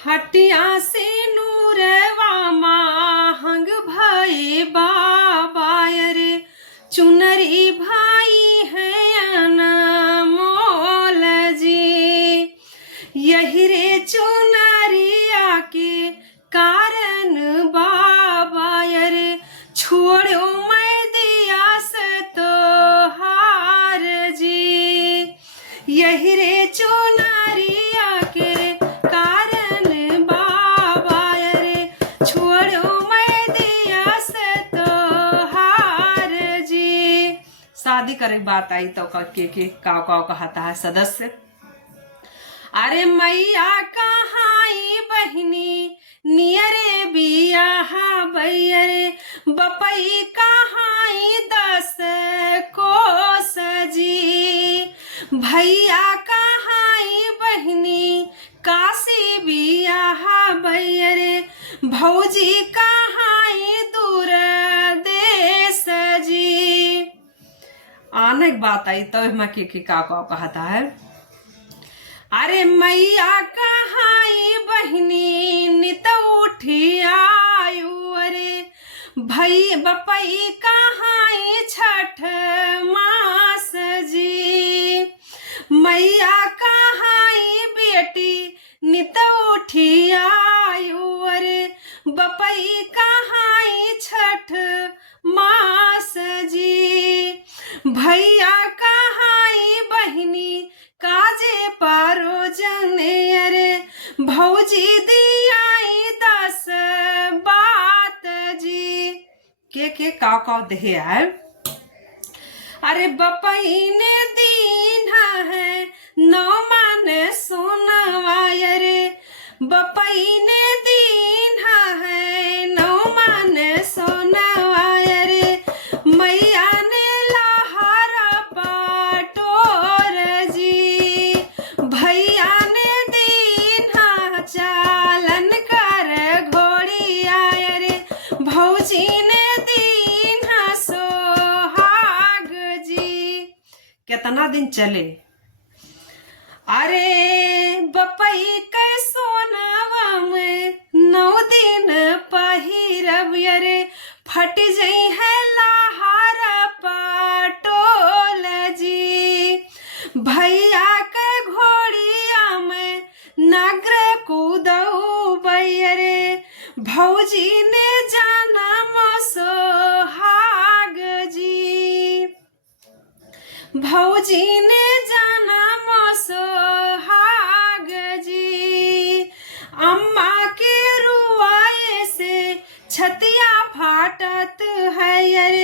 हटिया से नूरवा माहंग भये बाबा रे, चुनरी भाई है अनमोल जी। यही रे चुनरिया के कारण बाबा रे, छोड़ो मैं दिया से तोहार जी। यही रे चुनरिया के कारण बाबा रे, छोड़ो मैं दिया से तोहार जी। शादी करे बात आई तो के काव कहता है सदस्य। अरे मैया कहाई बहिनी नियरे बियाहा बैरे, बपई कहाई 10 कोस जी। भैया कहाई बहिनी काशी बियाहा बैरे, भौजी कहाई दूर देश जी। आने की बात आई तो मैं के का कहता है। अरे मैया कहाई बहिनी नित उठी आयु रे, भई बपई कहाई 6 मास जी। मैया कहाई बेटी नित उठी आयु रे, बपई कहाई 6 मास जी। भैया कहाई बहिनी काजे परोजने रे, भौजी दियाई 10 बात जी। के का दे है। अरे बपई ने दीना है 9 मन सोनवा रे, बपई ने दीना है 9 मन सोनवा रे, मैया ने लहरा पटोर जी। भैया ने दीना चालन कर घोड़िया रे, भौजी ने दीना सोहाग जी। कितना दिन चले। अरे बपई के सोनावा में 9 दिन पहिरब रे, फट जई है लहारा पटोल जी। भैया के घोड़िया में नगर कूदऊ बैरे, भौजी ने जाना सोहाग जी। भौजी ने जाना सोहाग जी। अम्मा के रुआए से छतिया फाटत है रे,